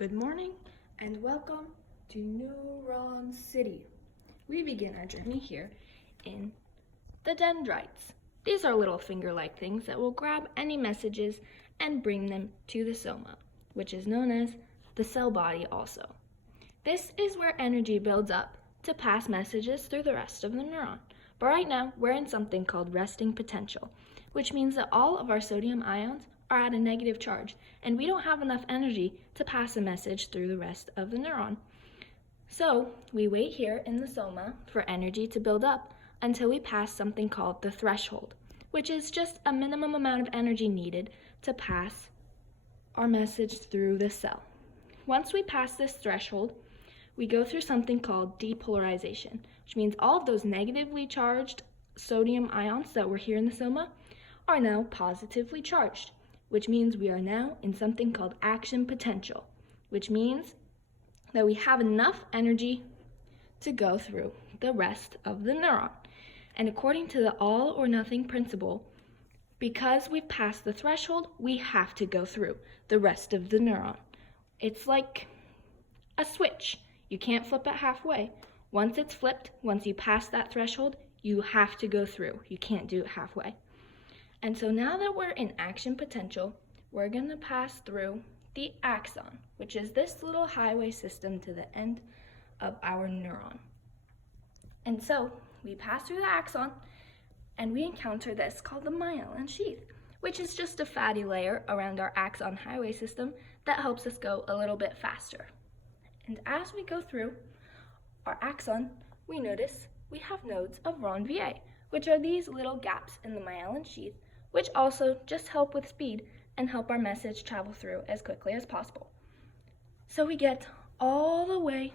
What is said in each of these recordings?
Good morning and welcome to Neuron City. We begin our journey here in the dendrites. These are little finger-like things that will grab any messages and bring them to the soma, which is known as the cell body also. This is where energy builds up to pass messages through the rest of the neuron. But right now, we're in something called resting potential, which means that all of our sodium ions are at a negative charge, and we don't have enough energy to pass a message through the rest of the neuron. So we wait here in the soma for energy to build up until we pass something called the threshold, which is just a minimum amount of energy needed to pass our message through the cell. Once we pass this threshold, we go through something called depolarization, which means all of those negatively charged sodium ions that were here in the soma are now positively charged, which means we are now in something called action potential, which means that we have enough energy to go through the rest of the neuron. And according to the all or nothing principle, because we've passed the threshold, we have to go through the rest of the neuron. It's like a switch. You can't flip it halfway. Once it's flipped, once you pass that threshold, you have to go through. You can't do it halfway. And so now that we're in action potential, we're going to pass through the axon, which is this little highway system to the end of our neuron. And so we pass through the axon and we encounter this called the myelin sheath, which is just a fatty layer around our axon highway system that helps us go a little bit faster. And as we go through our axon, we notice we have nodes of Ranvier, which are these little gaps in the myelin sheath, which also just help with speed and help our message travel through as quickly as possible. So we get all the way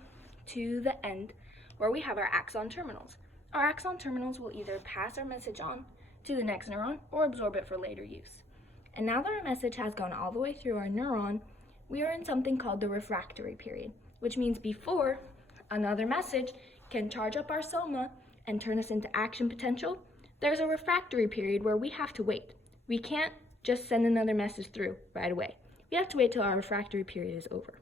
to the end where we have our axon terminals. Our axon terminals will either pass our message on to the next neuron or absorb it for later use. And now that our message has gone all the way through our neuron, we are in something called the refractory period, which means before another message can charge up our soma and turn us into action potential, there's a refractory period where we have to wait. We can't just send another message through right away. We have to wait till our refractory period is over.